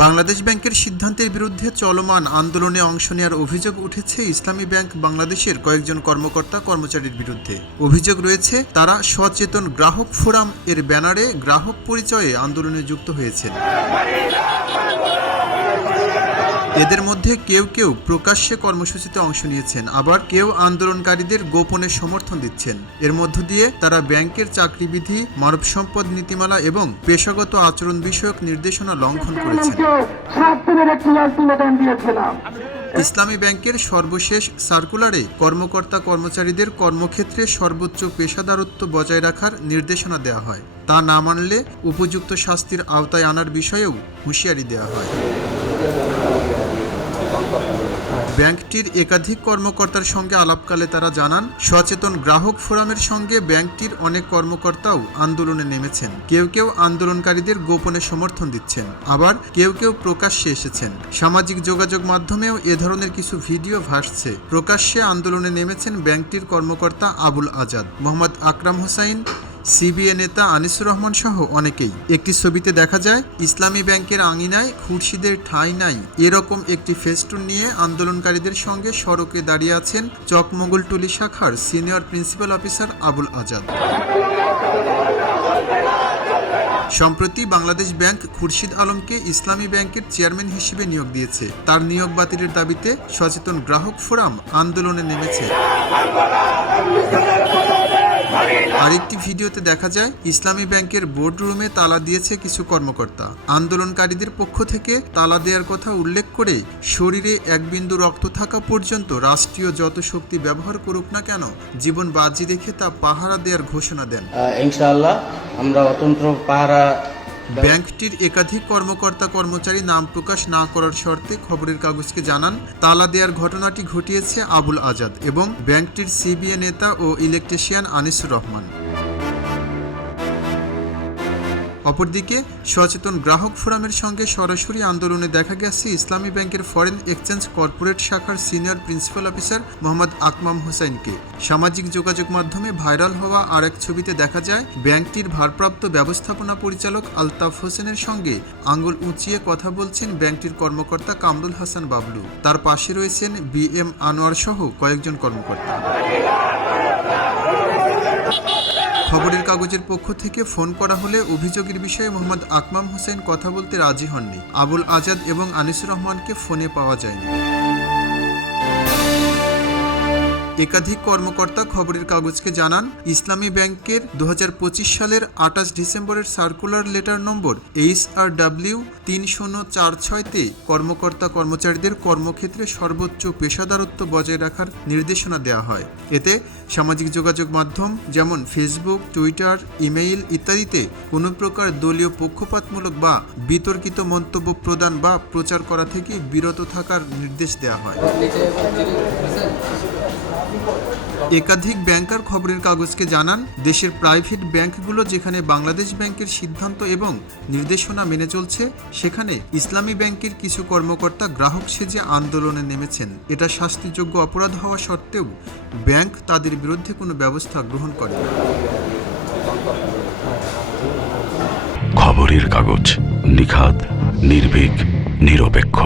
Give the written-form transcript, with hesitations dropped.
বাংলাদেশ ব্যাংকের সিদ্ধান্তের বিরুদ্ধে চলমান আন্দোলনে অংশ নেওয়ার অভিযোগ উঠেছে ইসলামী ব্যাংক বাংলাদেশের কয়েকজন কর্মকর্তা কর্মচারীর বিরুদ্ধে। অভিযোগ রয়েছে তারা সচেতন গ্রাহক ফোরাম এর ব্যানারে গ্রাহক পরিচয়ে আন্দোলনে যুক্ত হয়েছেন। এদের মধ্যে কেউ কেউ প্রকাশ্যে কর্মসূচিতে অংশ নিয়েছেন, আবার কেউ আন্দোলনকারীদের গোপনে সমর্থন দিচ্ছেন। এর মধ্য দিয়ে তারা ব্যাংকের চাকরিবিধি, মানব সম্পদ নীতিমালা এবং পেশাগত আচরণ বিষয়ক নির্দেশনা লঙ্ঘন করেছেন। ইসলামী ব্যাংকের সর্বশেষ সার্কুলারে কর্মকর্তা কর্মচারীদের কর্মক্ষেত্রে সর্বোচ্চ পেশাদারত্ব বজায় রাখার নির্দেশনা দেওয়া হয়। তা না মানলে উপযুক্ত শাস্তির আওতায় আনার বিষয়েও হুঁশিয়ারি দেওয়া হয়। ব্যাংকটির একাধিক কর্মকর্তার সঙ্গে আলাপকালে তারা জানান, সচেতন গ্রাহক ফোরামের সঙ্গে ব্যাংকটির অনেক কর্মকর্তাও আন্দোলনে নেমেছেন। কেউ কেউ আন্দোলনকারীদের গোপনে সমর্থন দিচ্ছেন, আবার কেউ কেউ প্রকাশ্যে এসেছেন। সামাজিক যোগাযোগ মাধ্যমেও এ ধরনের কিছু ভিডিও ভাসছে। প্রকাশ্যে আন্দোলনে নেমেছেন ব্যাংকটির কর্মকর্তা আবুল আজাদ, মোহাম্মদ আকরাম হোসাইন, সিবিএ নেতা আনিসুর রহমান সহ অনেকেই। একটি ছবিতে দেখা যায় ইসলামী ব্যাংকের আঙিনায় খুরশিদের ঠাঁই নাই এরকম একটি ফেস্টুন নিয়ে আন্দোলনকারীদের সঙ্গে সড়কে দাঁড়িয়ে আছেন চকমোগলটুলি শাখার senior principal officer Abul Azad. সম্প্রতি বাংলাদেশ ব্যাংক খুরশিদ আলমকে ইসলামী ব্যাংকের চেয়ারম্যান হিসেবে নিয়োগ দিয়েছে। তার নিয়োগ বাতিলের দাবিতে সচেতন গ্রাহক ফোরাম আন্দোলনে নেমেছে। আরেকটি ভিডিওতে দেখা যায় ইসলামী ব্যাংকের বোর্ড রুমে তালা দিয়েছে কিছু কর্মকর্তা। আন্দোলনকারীদের পক্ষ থেকে তালা দেওয়ার কথা উল্লেখ করে শরীরে এক বিন্দু রক্ত থাকা পর্যন্ত রাষ্ট্রীয় যত শক্তি ব্যবহার করুক না কেন জীবন বাজি রেখে তা পাহারা দেওয়ার ঘোষণা দেন। ইনশাআল্লাহ আমরা অতন্ত্র পাহারা। ব্যাংকটির একাধিক কর্মকর্তা কর্মচারী নাম প্রকাশ না করার শর্তে খবরের কাগজকে জানান, তালা দেওয়ার ঘটনাটি ঘটিয়েছে আবুল আজাদ এবং ব্যাংকটির সিবিএ নেতা ও ইলেকট্রিশিয়ান আনিসুর রহমান। অপরদিকে সচেতন গ্রাহক ফোরামের সঙ্গে সরাসরি আন্দোলনে দেখা গেছে ইসলামী ব্যাংকের ফরেন এক্সচেঞ্জ কর্পোরেট শাখার সিনিয়র প্রিন্সিপাল অফিসার মোহাম্মদ আকরাম হোসাইনকে। সামাজিক যোগাযোগ মাধ্যমে ভাইরাল হওয়া আরেক ছবিতে দেখা যায় ব্যাংকটির ভারপ্রাপ্ত ব্যবস্থাপনা পরিচালক আলতাফ হোসেনের সঙ্গে আঙুল উঁচিয়ে কথা বলছেন ব্যাংকটির কর্মকর্তা কামরুল হাসান বাবলু। তার পাশে রয়েছেন বিএম আনোয়ার সহ কয়েকজন কর্মকর্তা। খবরের কাগজের পক্ষ থেকে ফোন করা হলে অভিযোগের বিষয়ে মোহাম্মদ আকরাম হোসেন কথা বলতে রাজি হননি। আবুল আজাদ এবং আনিসুর রহমানকে ফোনে পাওয়া যায়নি। একাধিক কর্মকর্তা খবরের কাগজকে জানান, ইসলামী ব্যাংকের 2025 সালের 28 ডিসেম্বরের সার্কুলার লেটার নম্বর HRW 3046-তে কর্মকর্তা কর্মচারীদের কর্মক্ষেত্রে সর্বোচ্চ পেশাদারত্ব বজায় রাখার নির্দেশনা দেওয়া হয়। এতে সামাজিক যোগাযোগ মাধ্যম যেমন ফেসবুক, টুইটার, ইমেইল ইত্যাদিতে কোনো প্রকার দলীয় পক্ষপাতমূলক বা বিতর্কিত মন্তব্য প্রদান বা প্রচার করা থেকে বিরত থাকার নির্দেশ দেওয়া হয়। একাধিক ব্যাংকার খবরের কাগজকে জানান, দেশের প্রাইভেট ব্যাংকগুলো যেখানে বাংলাদেশ ব্যাংকের সিদ্ধান্ত এবং নির্দেশনা মেনে চলছে, সেখানে ইসলামী ব্যাংকের কিছু কর্মকর্তা গ্রাহক সেজে আন্দোলনে নেমেছেন। এটা শাস্তিযোগ্য অপরাধ হওয়া সত্ত্বেও ব্যাংক তাদের বিরুদ্ধে কোনো ব্যবস্থা গ্রহণ করে না। খবরের কাগজ, নিখাদ, নির্ভীক, নিরপেক্ষ।